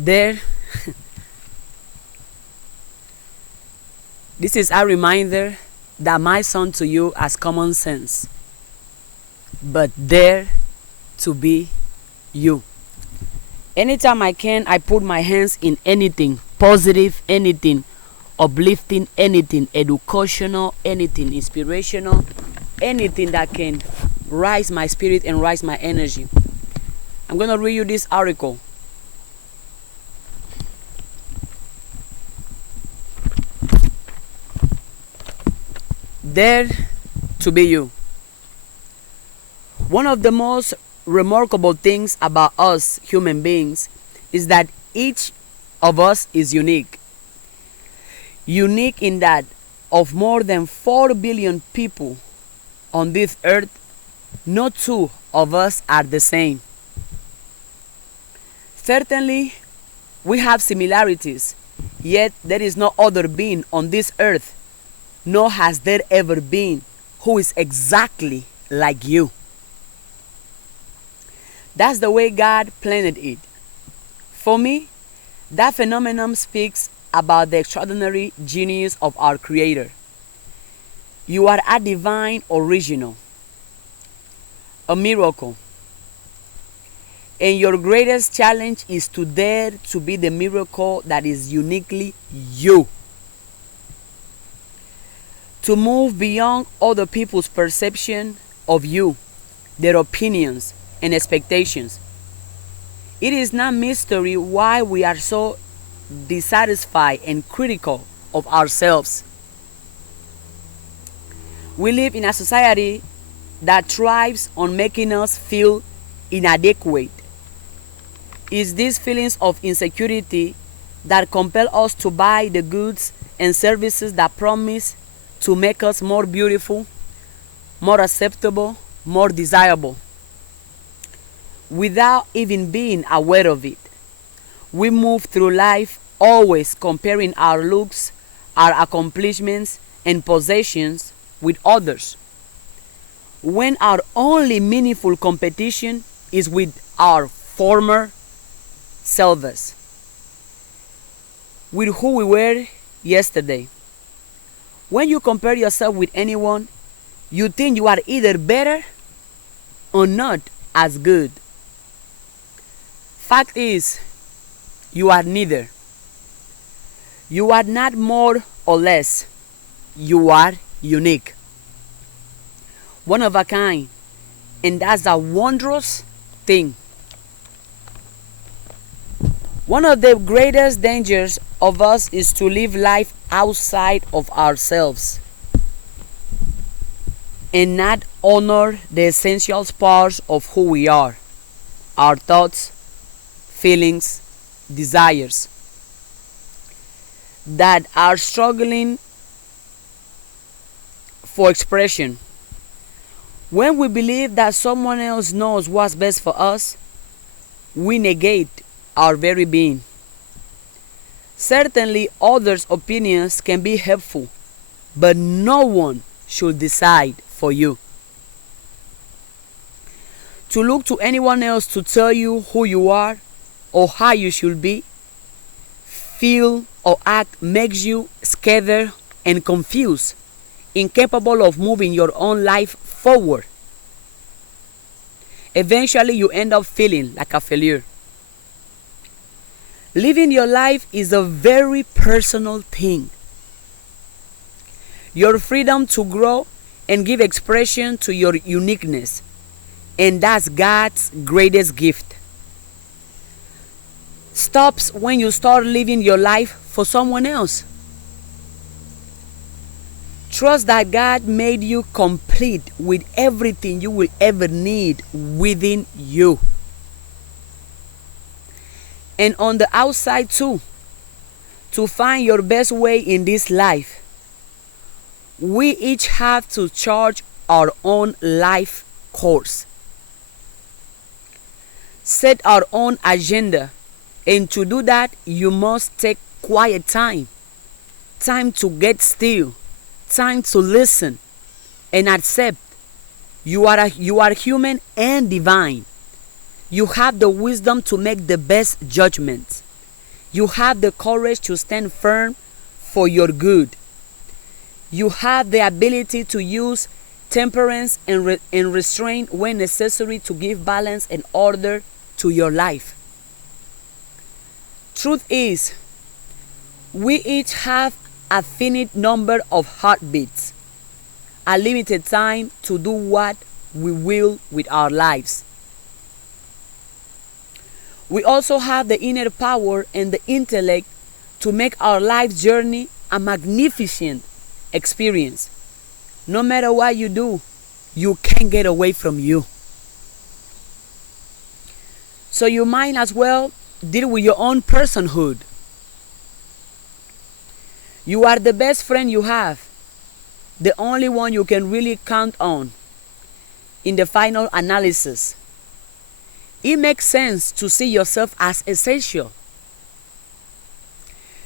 There, this is a reminder that my son to you has common sense, but dare to be you. Anytime I can, I put my hands in anything positive, anything uplifting, anything educational, anything inspirational, anything that can rise my spirit and rise my energy. I'm going to read you this article. Dare to be you. One of the most remarkable things about us human beings is that each of us is unique. Unique in that of more than 4 billion people on this earth, no two of us are the same. Certainly, we have similarities, yet there is no other being on this earth, nor has there ever been, who is exactly like you. That's the way God planned it. For me, that phenomenon speaks about the extraordinary genius of our Creator. You are a divine original, a miracle. And your greatest challenge is to dare to be the miracle that is uniquely you. To move beyond other people's perception of you, their opinions and expectations. It is not mystery why we are so dissatisfied and critical of ourselves. We live in a society that thrives on making us feel inadequate. It's these feelings of insecurity that compel us to buy the goods and services that promise to make us more beautiful, more acceptable, more desirable, without even being aware of it. We move through life always comparing our looks, our accomplishments, and possessions with others, when our only meaningful competition is with our former selves, with who we were yesterday. When you compare yourself with anyone, you think you are either better or not as good. Fact is, you are neither. You are not more or less. You are unique. One of a kind. And that's a wondrous thing. One of the greatest dangers of us is to live life outside of ourselves and not honor the essential parts of who we are, our thoughts, feelings, desires, that are struggling for expression. When we believe that someone else knows what's best for us, we negate our very being. Certainly, others' opinions can be helpful, but no one should decide for you. To look to anyone else to tell you who you are or how you should be, feel, or act makes you scared and confused, incapable of moving your own life forward. Eventually, you end up feeling like a failure. Living your life is a very personal thing. Your freedom to grow and give expression to your uniqueness, and that's God's greatest gift. Stops when you start living your life for someone else. Trust that God made you complete with everything you will ever need within you. And on the outside too, to find your best way in this life. We each have to chart our own life course, set our own agenda, and to do that you must take quiet time to get still, time to listen and accept you are human and divine. You have the wisdom to make the best judgments, You have the courage to stand firm for your good. You have the ability to use temperance and restraint when necessary to give balance and order to your life. Truth is, we each have a finite number of heartbeats, a limited time to do what we will with our lives. We also have the inner power and the intellect to make our life journey a magnificent experience. No matter what you do, you can't get away from you. So you might as well deal with your own personhood. You are the best friend you have, the only one you can really count on in the final analysis. It makes sense to see yourself as essential,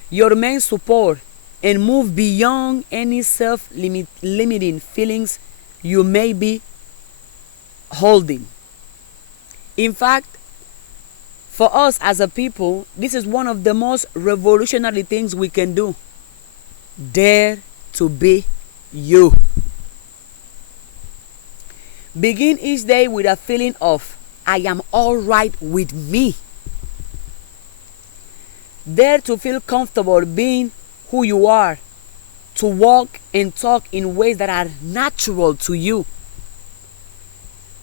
your main support, and move beyond any self-limiting feelings you may be holding. In fact, for us as a people, this is one of the most revolutionary things we can do. Dare to be you. Begin each day with a feeling of, I am all right with me. Dare to feel comfortable being who you are, to walk and talk in ways that are natural to you.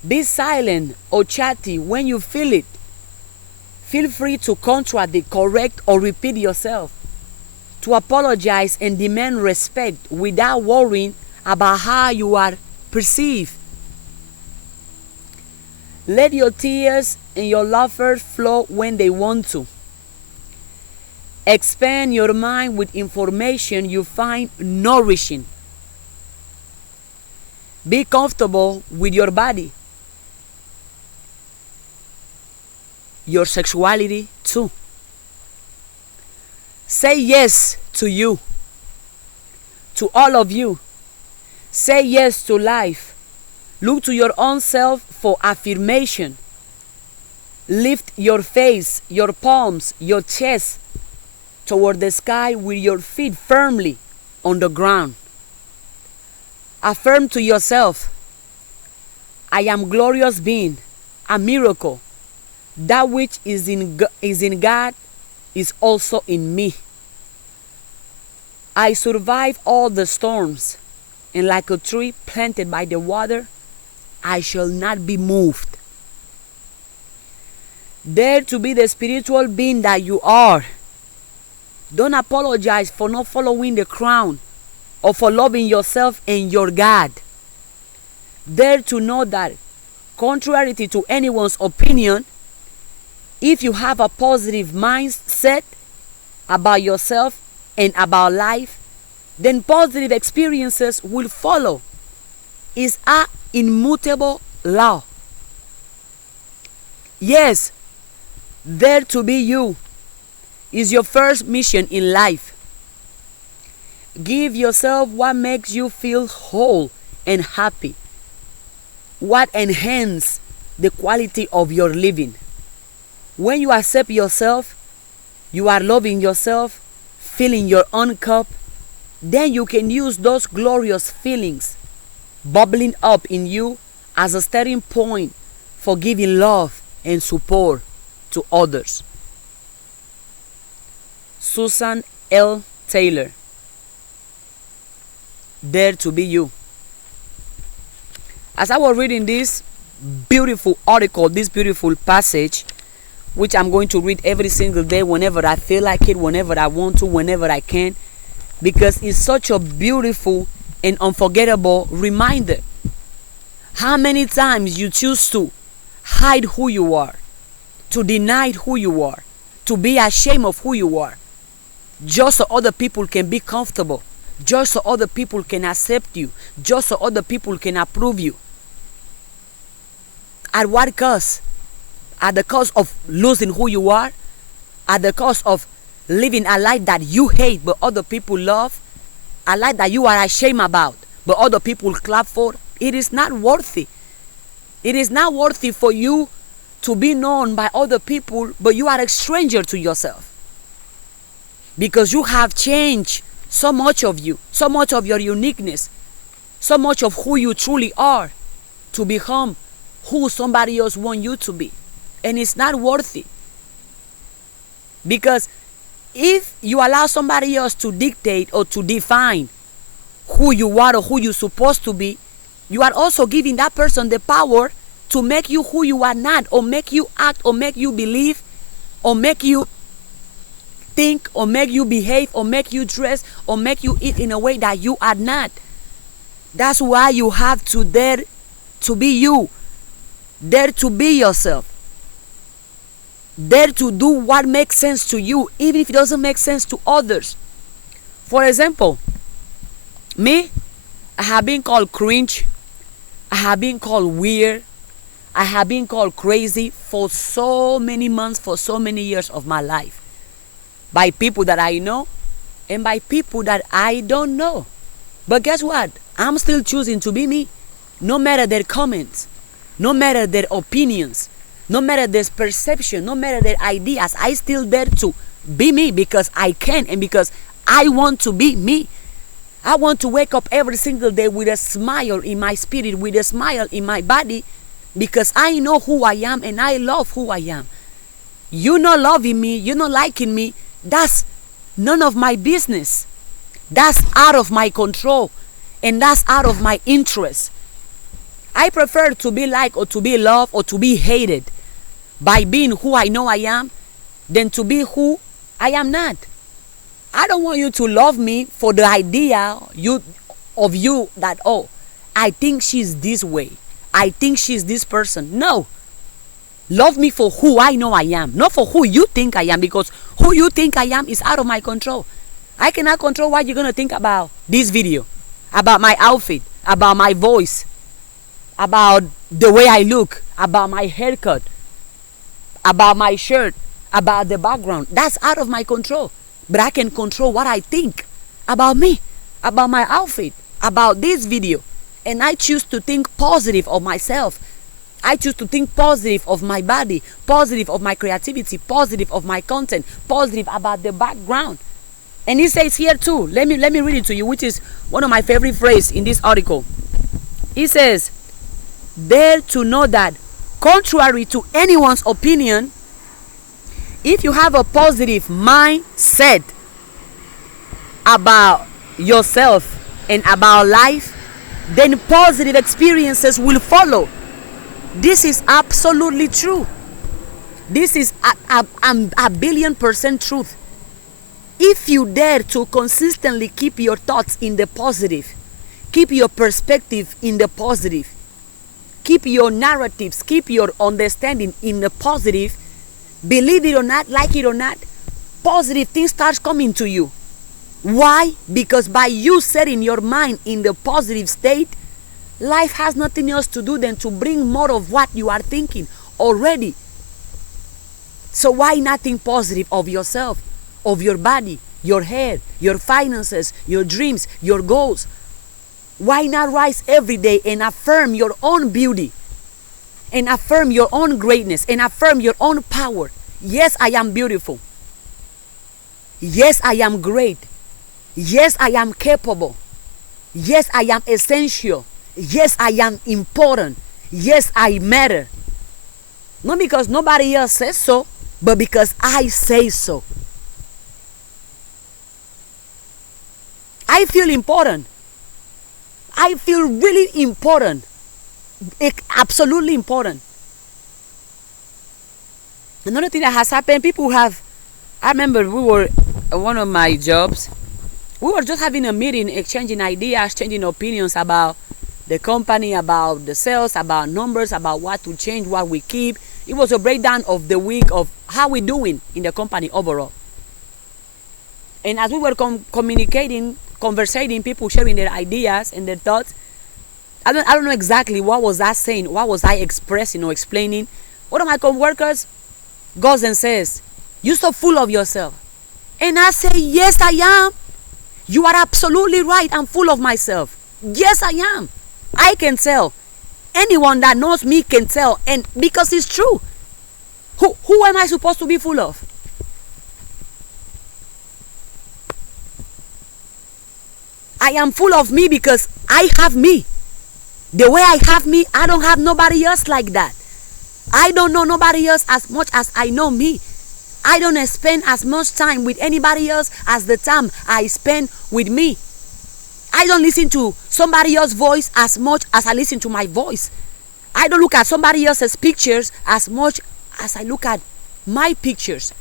Be silent or chatty when you feel it. Feel free to contradict, correct, or repeat yourself. To apologize and demand respect without worrying about how you are perceived. Let your tears and your laughter flow when they want to. Expand your mind with information you find nourishing. Be comfortable with your body, your sexuality too. Say yes to you, to all of you. Say yes to life. Look to your own self for affirmation. Lift your face, your palms, your chest toward the sky with your feet firmly on the ground. Affirm to yourself, I am glorious being, a miracle. That which is in God is also in me. I survive all the storms, and like a tree planted by the water, I shall not be moved. Dare to be the spiritual being that you are. Don't apologize for not following the crown or for loving yourself and your God. Dare to know that, contrary to anyone's opinion, if you have a positive mindset about yourself and about life, then positive experiences will follow. It's an immutable law. Yes, dare to be you is your first mission in life. Give yourself what makes you feel whole and happy, what enhances the quality of your living. When you accept yourself, you are loving yourself, filling your own cup, then you can use those glorious feelings bubbling up in you as a starting point for giving love and support to others. Susan L. Taylor. Dare to be you. As I was reading this beautiful article, this beautiful passage, which I'm going to read every single day whenever I feel like it, whenever I want to, whenever I can, because it's such a beautiful and unforgettable reminder. How many times you choose to hide who you are, to deny who you are, to be ashamed of who you are, just so other people can be comfortable, just so other people can accept you, just so other people can approve you. At what cost? At the cost of losing who you are? At the cost of living a life that you hate but other people love? A life that you are ashamed about but other people clap for? It is not worthy. It is not worthy for you to be known by other people but you are a stranger to yourself. because you have changed so much of you, so much of your uniqueness, so much of who you truly are to become who somebody else wants you to be. And it's not worthy. Because if you allow somebody else to dictate or to define who you are or who you're supposed to be, you are also giving that person the power to make you who you are not, or make you act, or make you believe, or make you think, or make you behave, or make you dress, or make you eat in a way that you are not. That's why you have to dare to be you. Dare to be yourself. Dare to do what makes sense to you, even if it doesn't make sense to others. For example, me, I have been called cringe. I have been called weird. I have been called crazy for so many months, for so many years of my life. By people that I know and by people that I don't know. But guess what? I'm still choosing to be me. No matter their comments, no matter their opinions, no matter their perception, no matter their ideas, I still dare to be me because I can and because I want to be me. I want to wake up every single day with a smile in my spirit, with a smile in my body, because I know who I am and I love who I am. You not loving me, you not liking me, that's none of my business. That's out of my control and that's out of my interest. I prefer to be liked or to be loved or to be hated by being who I know I am than to be who I am not. I don't want you to love me for the idea of you that, oh, I think she's this way. I think she's this person. No. Love me for who I know I am, not for who you think I am, because who you think I am is out of my control. I cannot control what you're going to think about this video, about my outfit, about my voice, about the way I look, about my haircut, about my shirt, about the background. That's out of my control. But I can control what I think about me, about my outfit, about this video. And I choose to think positive of myself. I choose to think positive of my body, positive of my creativity, positive of my content, positive about the background. And he says here too, let me read it to you, which is one of my favorite phrases in this article. He says, dare to know that contrary to anyone's opinion, if you have a positive mindset about yourself and about life, then positive experiences will follow. This is absolutely true. This is a 1,000,000,000% truth. If you dare to consistently keep your thoughts in the positive, keep your perspective in the positive, keep your narratives, keep your understanding in the positive, believe it or not, like it or not, positive things start coming to you. Why? Because by you setting your mind in the positive state, life has nothing else to do than to bring more of what you are thinking already. So why not think positive of yourself, of your body, your hair, your finances, your dreams, your goals? Why not rise every day and affirm your own beauty, and affirm your own greatness, and affirm your own power? Yes, I am beautiful. Yes, I am great. Yes, I am capable. Yes, I am essential. Yes, I am important. Yes, I matter. Not because nobody else says so, but because I say so. I feel important. I feel really important. Absolutely important. Another thing that has happened, I remember we were at one of my jobs. We were just having a meeting, exchanging ideas, exchanging opinions about the company, about the sales, about numbers, about what to change, what we keep. It was a breakdown of the week of how we're doing in the company overall. And as we were conversating, people sharing their ideas and their thoughts, I don't know exactly what was I saying, what was I expressing or explaining. One of my coworkers goes and says, "You're so full of yourself." And I say, "Yes, I am. You are absolutely right. I'm full of myself. Yes, I am. I can tell. Anyone that knows me can tell. And because it's true. Who am I supposed to be full of? I am full of me because I have me. The way I have me, I don't have nobody else like that. I don't know nobody else as much as I know me. I don't spend as much time with anybody else as the time I spend with me. I don't listen to somebody else's voice as much as I listen to my voice. I don't look at somebody else's pictures as much as I look at my pictures.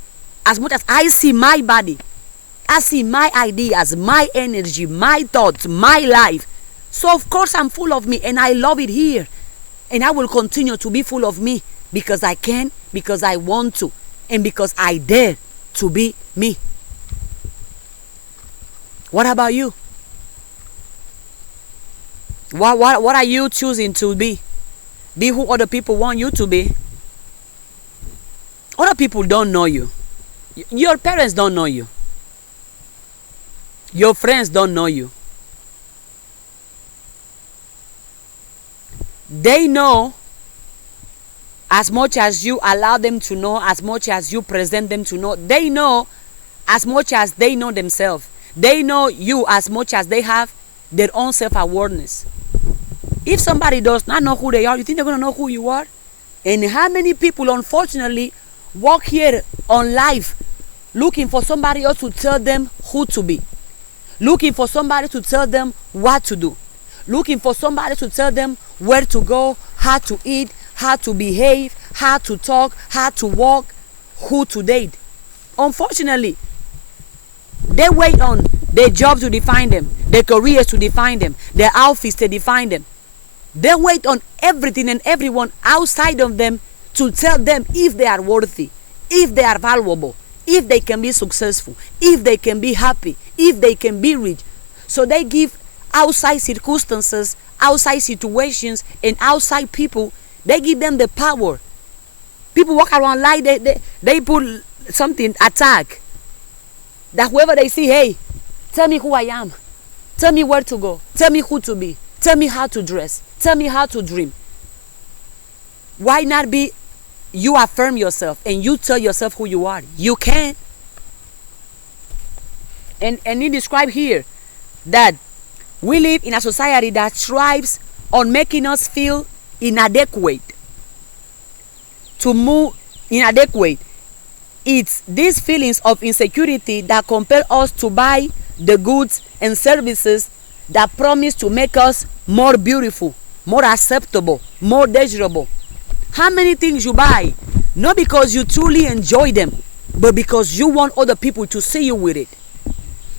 As much as I see my body, I see my ideas, my energy, my thoughts, my life. So of course I'm full of me, and I love it here. And I will continue to be full of me because I can, because I want to, and because I dare to be me. What about you? What are you choosing to be? Be who other people want you to be. Other people don't know you. Your parents don't know you. Your friends don't know you. They know as much as you allow them to know, as much as you present them to know. They know as much as they know themselves. They know you as much as they have their own self-awareness. If somebody does not know who they are, you think they're going to know who you are? And how many people, unfortunately, walk here on life looking for somebody else to tell them who to be, looking for somebody to tell them what to do, looking for somebody to tell them where to go, how to eat, how to behave, how to talk, how to walk, who to date. Unfortunately, they wait on their job to define them, their careers to define them, their outfits to define them. They wait on everything and everyone outside of them to tell them if they are worthy, if they are valuable, if they can be successful, if they can be happy, if they can be rich. So they give outside circumstances, outside situations, and outside people, they give them the power. People walk around like they put something, attack. That whoever they see, hey, tell me who I am. Tell me where to go. Tell me who to be. Tell me how to dress. Tell me how to dream. Why not be you affirm yourself and you tell yourself who you are? You can. And he described here that we live in a society that thrives on making us feel inadequate. To move inadequate. It's these feelings of insecurity that compel us to buy the goods and services that promise to make us more beautiful, more acceptable, more desirable. How many things you buy, not because you truly enjoy them, but because you want other people to see you with it,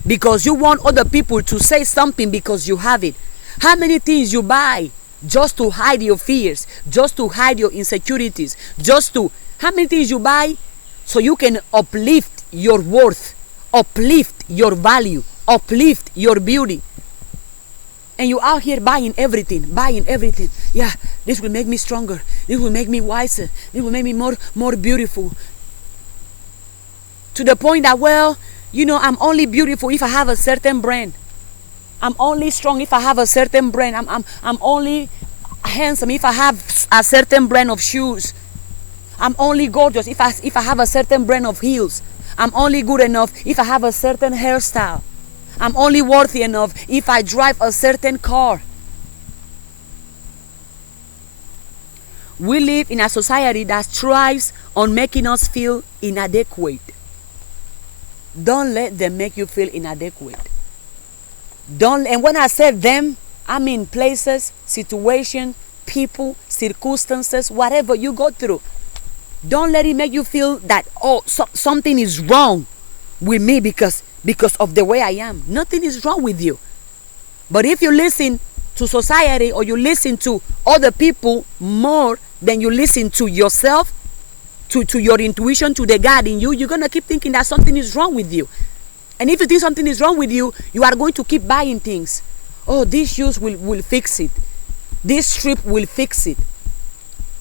because you want other people to say something because you have it. How many things you buy just to hide your fears, just to hide your insecurities, how many things you buy so you can uplift your worth, uplift your value, uplift your beauty. And you out here buying everything. Yeah, this will make me stronger. This will make me wiser. This will make me more beautiful. To the point that, well, you know, I'm only beautiful if I have a certain brand. I'm only strong if I have a certain brand. I'm only handsome if I have a certain brand of shoes. I'm only gorgeous if I have a certain brand of heels. I'm only good enough if I have a certain hairstyle. I'm only worthy enough if I drive a certain car. We live in a society that thrives on making us feel inadequate. Don't let them make you feel inadequate. And when I say them, I mean places, situations, people, circumstances, whatever you go through. Don't let it make you feel that, something is wrong with me because of the way I am. Nothing is wrong with you. But if you listen to society or you listen to other people more than you listen to yourself, to your intuition, to the God in you, you're going to keep thinking that something is wrong with you. And if you think something is wrong with you, you are going to keep buying things. Oh, these shoes will fix it. This strip will fix it.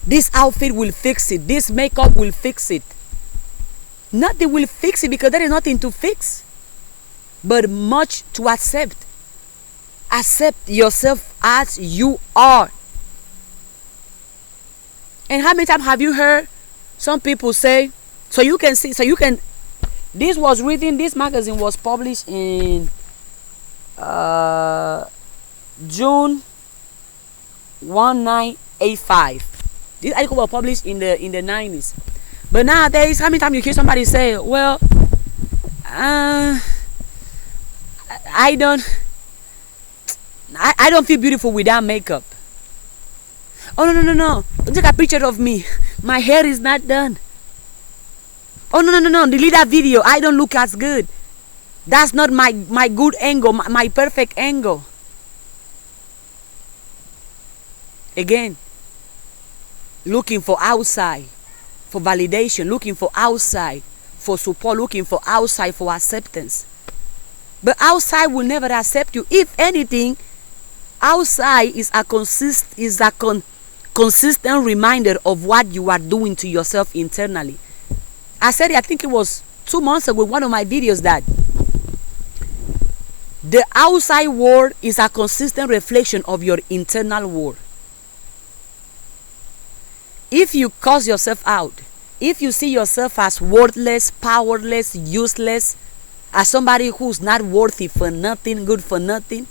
This outfit will fix it. This makeup will fix it. Nothing will fix it because there is nothing to fix. But much to accept. Accept yourself as you are. And how many times have you heard some people say, this magazine was published in June 1985. This article was published in the 90s. But nowadays, how many times you hear somebody say, well, I don't feel beautiful without makeup. Oh, no. Take a picture of me. My hair is not done. Oh, no. Delete that video. I don't look as good. That's not my good angle, my perfect angle. Again, looking for outside, for validation, looking for outside, for support, looking for outside, for acceptance. But outside will never accept you. If anything, outside is a consistent reminder of what you are doing to yourself internally. I said it, I think it was 2 months ago in one of my videos, that the outside world is a consistent reflection of your internal world. If you curse yourself out, if you see yourself as worthless, powerless, useless, as somebody who's not worthy for nothing, good for nothing,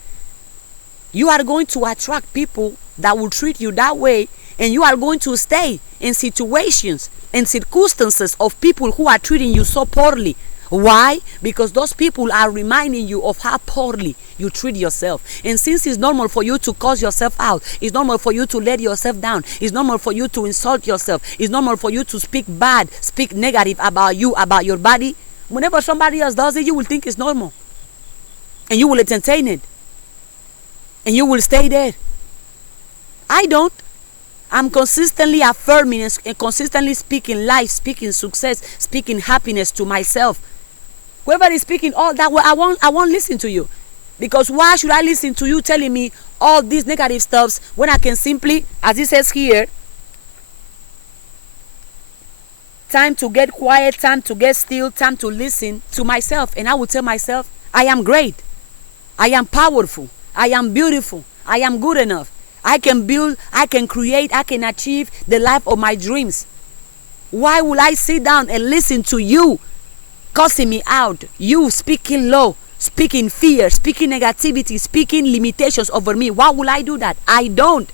you are going to attract people that will treat you that way, and you are going to stay in situations and circumstances of people who are treating you so poorly. Why? Because those people are reminding you of how poorly you treat yourself. And since it's normal for you to curse yourself out, it's normal for you to let yourself down, it's normal for you to insult yourself, it's normal for you to speak bad, speak negative about you, about your body, whenever somebody else does it, you will think it's normal. And you will entertain it. And you will stay there. I don't. I'm consistently affirming and consistently speaking life, speaking success, speaking happiness to myself. Whoever is speaking all that way, I won't listen to you. Because why should I listen to you telling me all these negative stuffs when I can simply, as it says here, time to get quiet, time to get still, time to listen to myself. And I will tell myself, I am great. I am powerful. I am beautiful. I am good enough. I can build, I can create, I can achieve the life of my dreams. Why will I sit down and listen to you cussing me out? You speaking low, speaking fear, speaking negativity, speaking limitations over me. Why will I do that? I don't.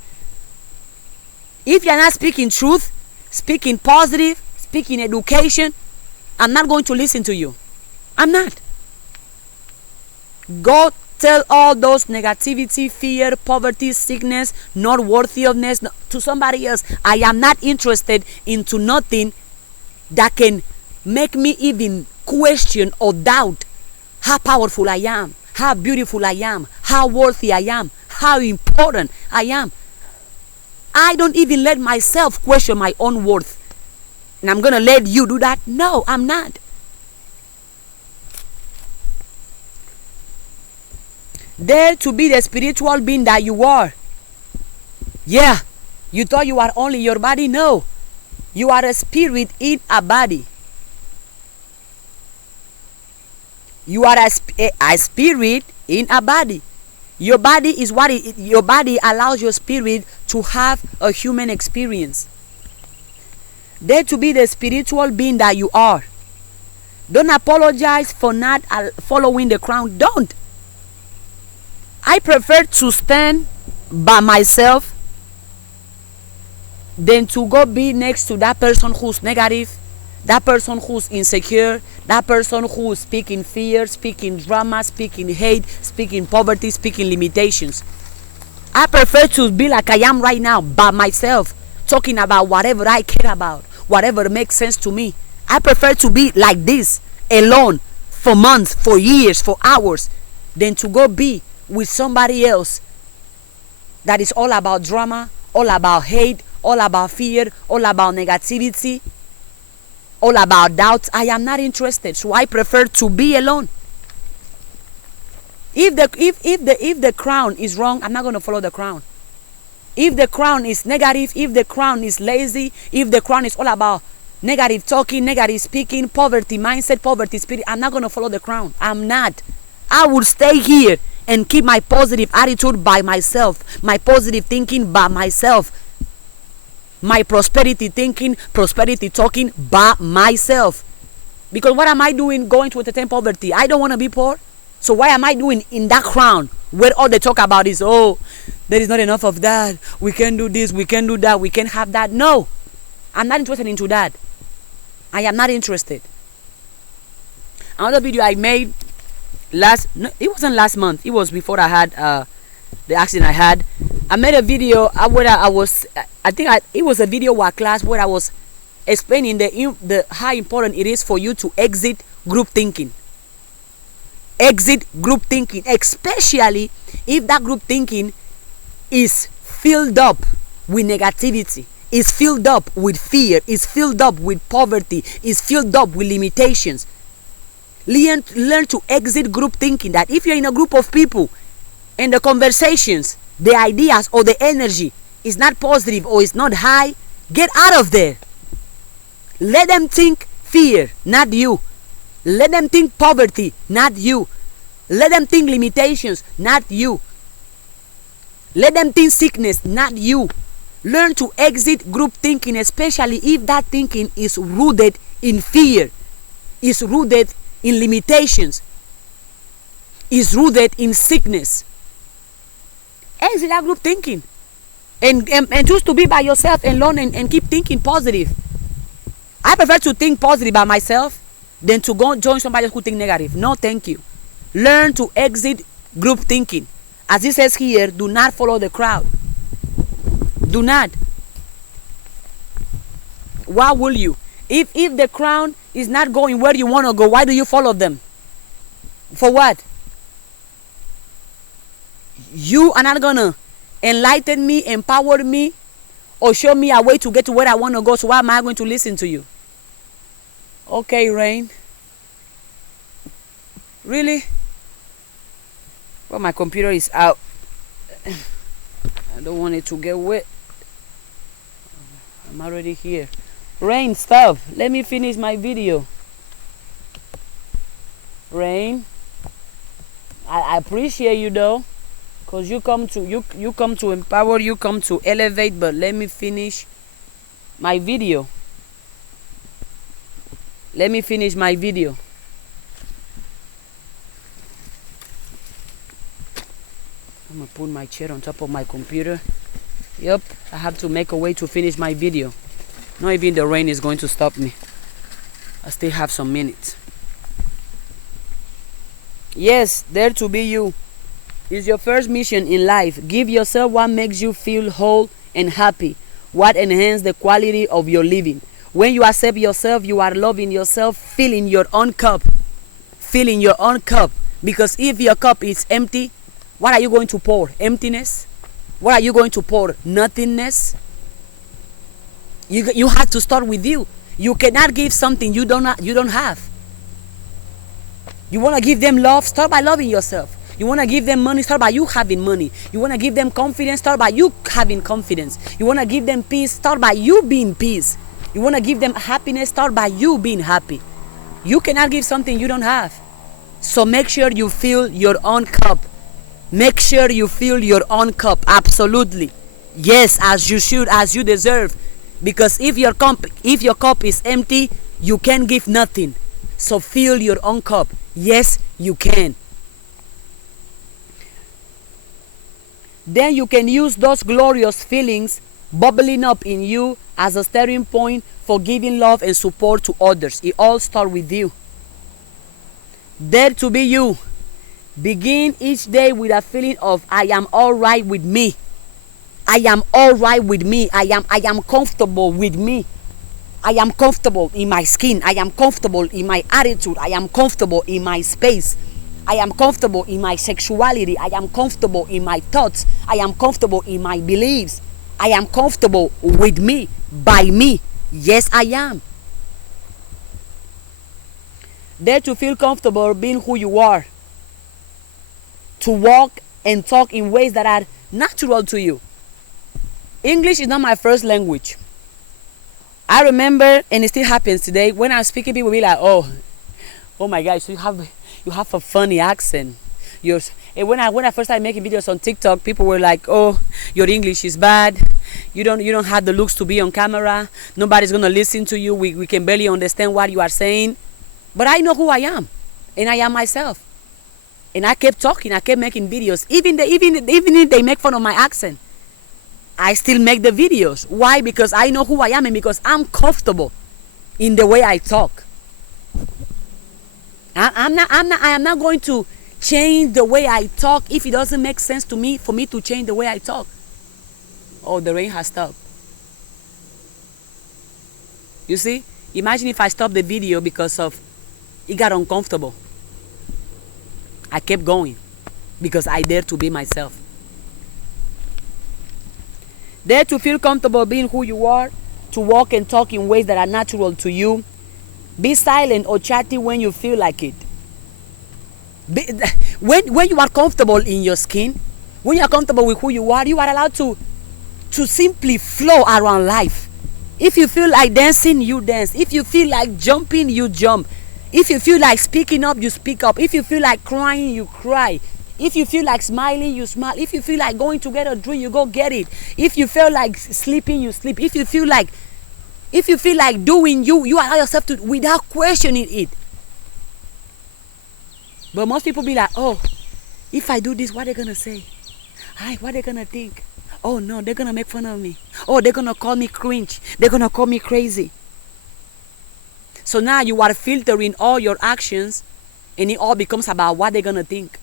If you're not speaking truth, speaking positive, speaking education, I'm not going to listen to you. I'm not. Go tell all those negativity, fear, poverty, sickness, not worthiness to somebody else. I am not interested into nothing that can make me even question or doubt how powerful I am, how beautiful I am, how worthy I am, how important I am. I don't even let myself question my own worth. And I'm going to let you do that? No, I'm not. Dare to be the spiritual being that you are. Yeah, you thought you are only your body? No, you are a spirit in a body. You are a spirit in a body. Your body is what your body allows your spirit to have a human experience. Dare to be the spiritual being that you are. Don't apologize for not following the crown. Don't. I prefer to stand by myself than to go be next to that person who's negative, that person who's insecure, that person who's speaking fear, speaking drama, speaking hate, speaking poverty, speaking limitations. I prefer to be like I am right now, by myself, talking about whatever I care about, whatever makes sense to me. I prefer to be like this, alone, for months, for years, for hours, than to go be with somebody else that is all about drama, all about hate, all about fear, all about negativity, all about doubt. I am not interested, so I prefer to be alone. If the crown is wrong, I'm not going to follow the crown. If the crown is negative, if the crown is lazy, if the crown is all about negative talking, negative speaking, poverty mindset, poverty spirit, I'm not going to follow the crown. I'm not. I will stay here and keep my positive attitude by myself, my positive thinking by myself, my prosperity thinking, prosperity talking by myself. Because what am I doing going to entertain poverty? I don't want to be poor. So why am I doing in that crowd where all they talk about is, oh, there is not enough of that, we can do this, we can do that, we can have that? No, I'm not interested into that. I am not interested. Another video I made it wasn't last month, it was before I had the accident I had. I made a video where it was a video or class where I was explaining the how important it is for you to exit group thinking. Exit group thinking, especially if that group thinking is filled up with negativity, is filled up with fear, is filled up with poverty, is filled up with limitations. Learn to exit group thinking. That if you're in a group of people and the conversations, the ideas or the energy is not positive or is not high, get out of there. Let them think fear, not you. Let them think poverty, not you. Let them think limitations, not you. Let them think sickness, not you. Learn to exit group thinking, especially if that thinking is rooted in fear, is rooted in limitations, is rooted in sickness. Exit that group thinking and choose to be by yourself and learn and keep thinking positive. I prefer to think positive by myself than to go join somebody who think negative. No, thank you. Learn to exit group thinking. As it says here, do not follow the crowd. Do not. Why will you? If the crowd is not going where you want to go, why do you follow them? For what? You are not gonna enlighten me, empower me, or show me a way to get to where I want to go. So why am I going to listen to you? Okay, Rain. Really? Well, my computer is out. I don't want it to get wet. I'm already here. Rain, stop. Let me finish my video. Rain, I appreciate you though, because you come to empower, you come to elevate, but let me finish my video. Let me finish my video. I'm gonna put my chair on top of my computer. Yep, I have to make a way to finish my video. Not even the rain is going to stop me. I still have some minutes. Yes, dare to be you is your first mission in life. Give yourself what makes you feel whole and happy, what enhances the quality of your living. When you accept yourself, you are loving yourself, filling your own cup. Filling your own cup. Because if your cup is empty, what are you going to pour? Emptiness? What are you going to pour? Nothingness? You have to start with you. You cannot give something you don't have. You want to give them love? Start by loving yourself. You want to give them money? Start by you having money. You want to give them confidence? Start by you having confidence. You want to give them peace? Start by you being peace. You want to give them happiness? Start by you being happy. You cannot give something you don't have. So make sure you fill your own cup. Make sure you fill your own cup. Absolutely. Yes, as you should, as you deserve. Because if your cup is empty, you can give nothing. So fill your own cup. Yes, you can. Then you can use those glorious feelings bubbling up in you as a starting point for giving love and support to others. It all starts with you. Dare to be you. Begin each day with a feeling of I am all right with me. I am all right with me. I am comfortable with me. I am comfortable in my skin. I am comfortable in my attitude. I am comfortable in my space. I am comfortable in my sexuality. I am comfortable in my thoughts. I am comfortable in my beliefs. I am comfortable with me, by me. Yes, I am. Dare to feel comfortable being who you are. To walk and talk in ways that are natural to you. English is not my first language. I remember, and it still happens today, when I'm speaking, people be like, oh my gosh, you have a funny accent. And when I first started making videos on TikTok, people were like, oh, your English is bad. You don't have the looks to be on camera. Nobody's gonna listen to you. We can barely understand what you are saying. But I know who I am, and I am myself. And I kept talking. I kept making videos. Even if they make fun of my accent, I still make the videos. Why? Because I know who I am, and because I'm comfortable in the way I talk. I am not going to change the way I talk if it doesn't make sense to me for me to change the way I talk. Oh, the rain has stopped. You see? Imagine if I stopped the video because of it got uncomfortable. I kept going because I dared to be myself. Dare to feel comfortable being who you are, to walk and talk in ways that are natural to you. Be silent or chatty when you feel like it. When you are comfortable in your skin, when you are comfortable with who you are allowed to simply flow around life. If you feel like dancing, you dance. If you feel like jumping, you jump. If you feel like speaking up, you speak up. If you feel like crying, you cry. If you feel like smiling, you smile. If you feel like going to get a drink, you go get it. If you feel like sleeping, you sleep. If you feel like doing you allow yourself to without questioning it. But most people be like, oh, if I do this, what are they gonna say? Hi, what are they gonna think? Oh no, they're gonna make fun of me. Oh, they're gonna call me cringe. They're gonna call me crazy. So now you are filtering all your actions, and it all becomes about what they're gonna think.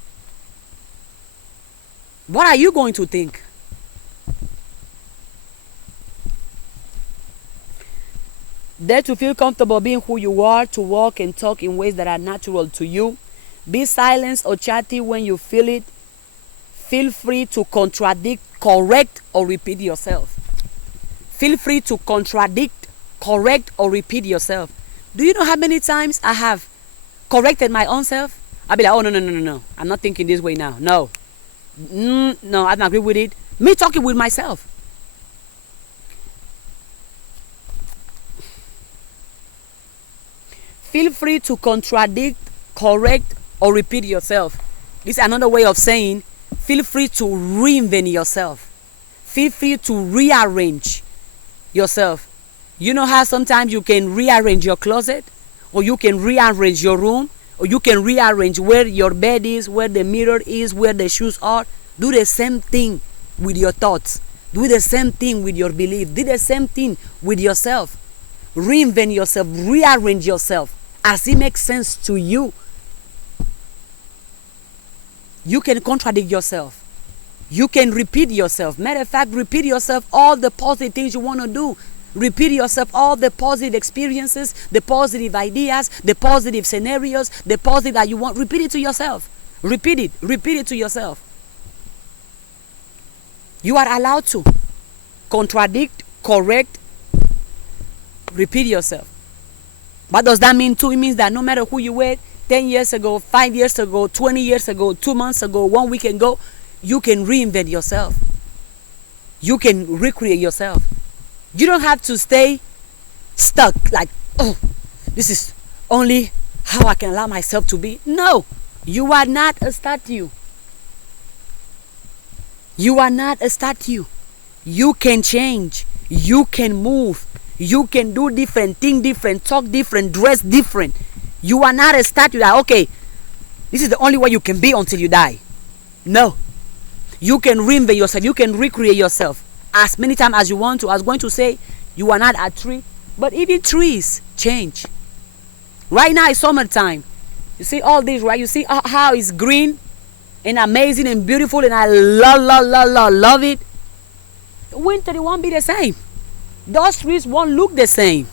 What are you going to think? Dare to feel comfortable being who you are, to walk and talk in ways that are natural to you. Be silent or chatty when you feel it. Feel free to contradict, correct, or repeat yourself. Feel free to contradict, correct, or repeat yourself. Do you know how many times I have corrected my own self? I'll be like, oh, no. I'm not thinking this way now. No, I don't agree with it. Me talking with myself. Feel free to contradict, correct, or repeat yourself. This is another way of saying feel free to reinvent yourself. Feel free to rearrange yourself. You know how sometimes you can rearrange your closet, or you can rearrange your room, or you can rearrange where your bed is, where the mirror is, where the shoes are. Do the same thing with your thoughts. Do the same thing with your belief. Do the same thing with yourself. Reinvent yourself, rearrange yourself as it makes sense to you. You can contradict yourself. You can repeat yourself. Matter of fact, repeat yourself all the positive things you want to do. Repeat yourself all the positive experiences, the positive ideas, the positive scenarios, the positive that you want. Repeat it to yourself. Repeat it to yourself. You are allowed to contradict, correct, repeat yourself. What does that mean too? It means that no matter who you were 10 years ago, 5 years ago, 20 years ago, 2 months ago, 1 week ago, you can reinvent yourself. You can recreate yourself. You don't have to stay stuck like, oh, this is only how I can allow myself to be. No, you are not a statue. You are not a statue. You can change. You can move. You can do different, think different, talk different, dress different. You are not a statue that, okay, this is the only way you can be until you die. No. You can reinvent yourself. You can recreate yourself as many times as you want to. I was going to say, you are not a tree, but even trees change. Right now it's summertime. You see all this, right? You see how it's green and amazing and beautiful, and I love it. Winter, it won't be the same. Those trees won't look the same.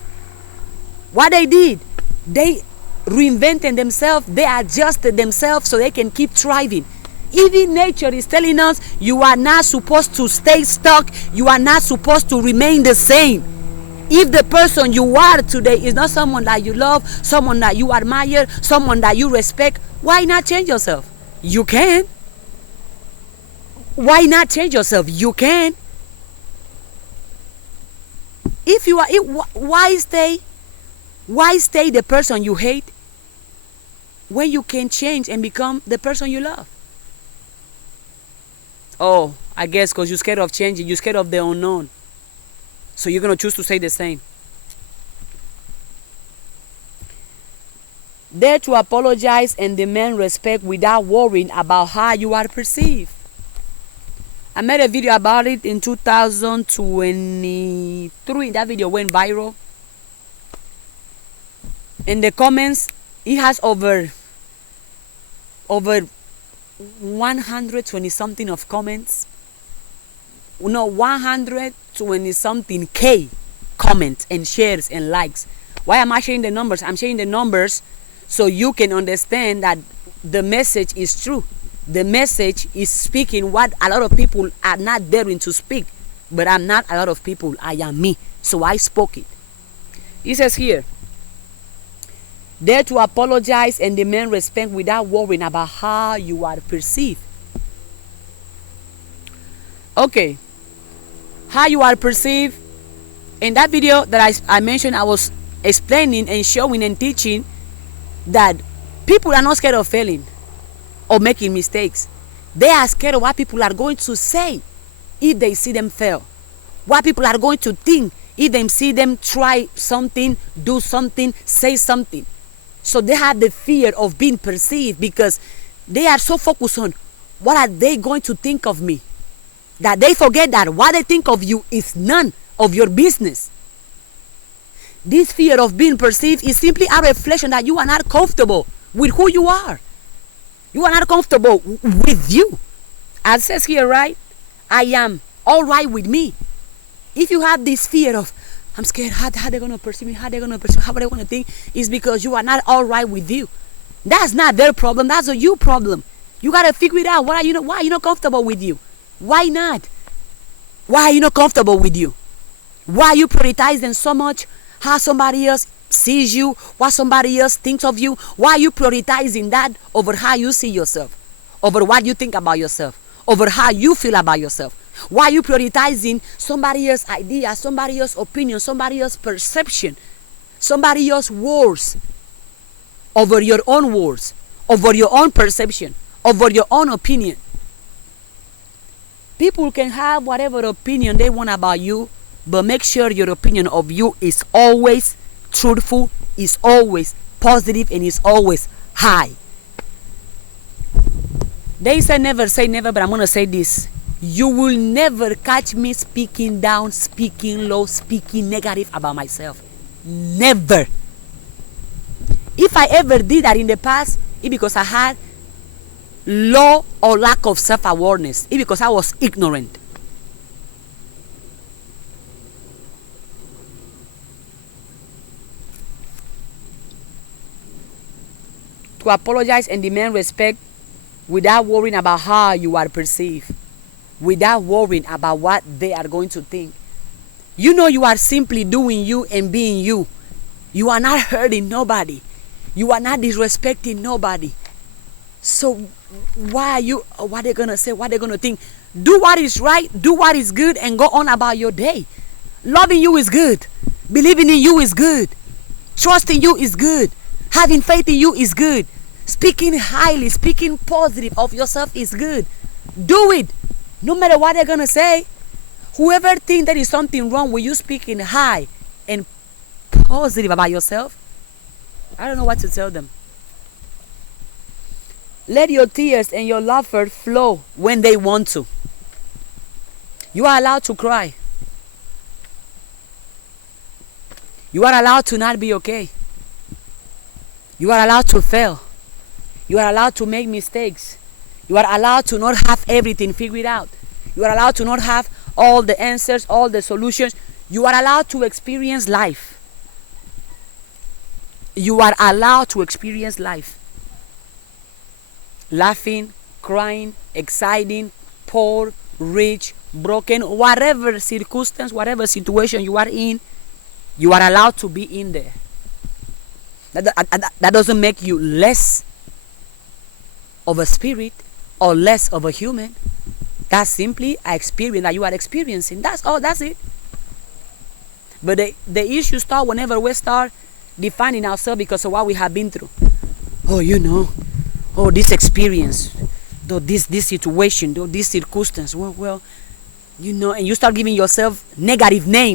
What they did, they reinvented themselves, they adjusted themselves so they can keep thriving. Even nature is telling us you are not supposed to stay stuck. You are not supposed to remain the same. If the person you are today is not someone that you love, someone that you admire, someone that you respect, why not change yourself? You can. Why not change yourself? You can. If you are, why stay the person you hate when you can change and become the person you love? Oh, I guess because you're scared of changing, you're scared of the unknown. So you're going to choose to stay the same. Dare to apologize and demand respect without worrying about how you are perceived. I made a video about it in 2023. That video went viral. In the comments, it has over 120 something of comments. No, 120 something K comments and shares and likes. Why am I sharing the numbers? I'm sharing the numbers so you can understand that the message is true. The message is speaking what a lot of people are not daring to speak. But I'm not a lot of people. I am me. So I spoke it. It says here, dare to apologize and demand respect without worrying about how you are perceived. Okay. How you are perceived. In that video that I mentioned, I was explaining and showing and teaching that people are not scared of failing or making mistakes. They are scared of what people are going to say if they see them fail. What people are going to think if they see them try something, do something, say something. So they have the fear of being perceived because they are so focused on what are they going to think of me, that they forget that what they think of you is none of your business. This fear of being perceived is simply a reflection that you are not comfortable with who you are. You are not comfortable with you. As it says here, right? I am all right with me. If you have this fear of, I'm scared, how they going to perceive me, how they going to perceive, how they going to think, it's because you are not all right with you. That's not their problem, that's a you problem. You got to figure it out. Why are you not comfortable with you? Why not? Why are you not comfortable with you? Why are you prioritizing so much how somebody else sees you, what somebody else thinks of you? Why are you prioritizing that over how you see yourself, over what you think about yourself, over how you feel about yourself? Why are you prioritizing somebody else's idea, somebody else's opinion, somebody else's perception, somebody else's words over your own words, over your own perception, over your own opinion? People can have whatever opinion they want about you, but make sure your opinion of you is always truthful, is always positive, and is always high. They say never say never, but I'm going to say this. You will never catch me speaking down, speaking low, speaking negative about myself. Never. If I ever did that in the past, it's because I had low or lack of self-awareness. It's because I was ignorant. To apologize and demand respect without worrying about how you are perceived, without worrying about what they are going to think. You know you are simply doing you and being you. You are not hurting nobody. You are not disrespecting nobody. So why are you, what they're going to say, what they're going to think? Do what is right, do what is good, and go on about your day. Loving you is good. Believing in you is good. Trusting you is good. Having faith in you is good. Speaking highly, speaking positive of yourself is good. Do it. No matter what they're going to say. Whoever thinks there is something wrong with you speaking high and positive about yourself, I don't know what to tell them. Let your tears and your laughter flow when they want to. You are allowed to cry. You are allowed to not be okay. You are allowed to fail. You are allowed to make mistakes. You are allowed to not have everything figured out. You are allowed to not have all the answers, all the solutions. You are allowed to experience life. You are allowed to experience life. Laughing, crying, exciting, poor, rich, broken, whatever circumstance, whatever situation you are in, you are allowed to be in there. That doesn't make you less of a spirit or less of a human. That's simply an experience that you are experiencing. That's all, that's it. But the issue starts whenever we start defining ourselves because of what we have been through. Oh, you know, oh, this experience, though this situation, though this circumstance, well, you know, and you start giving yourself negative names.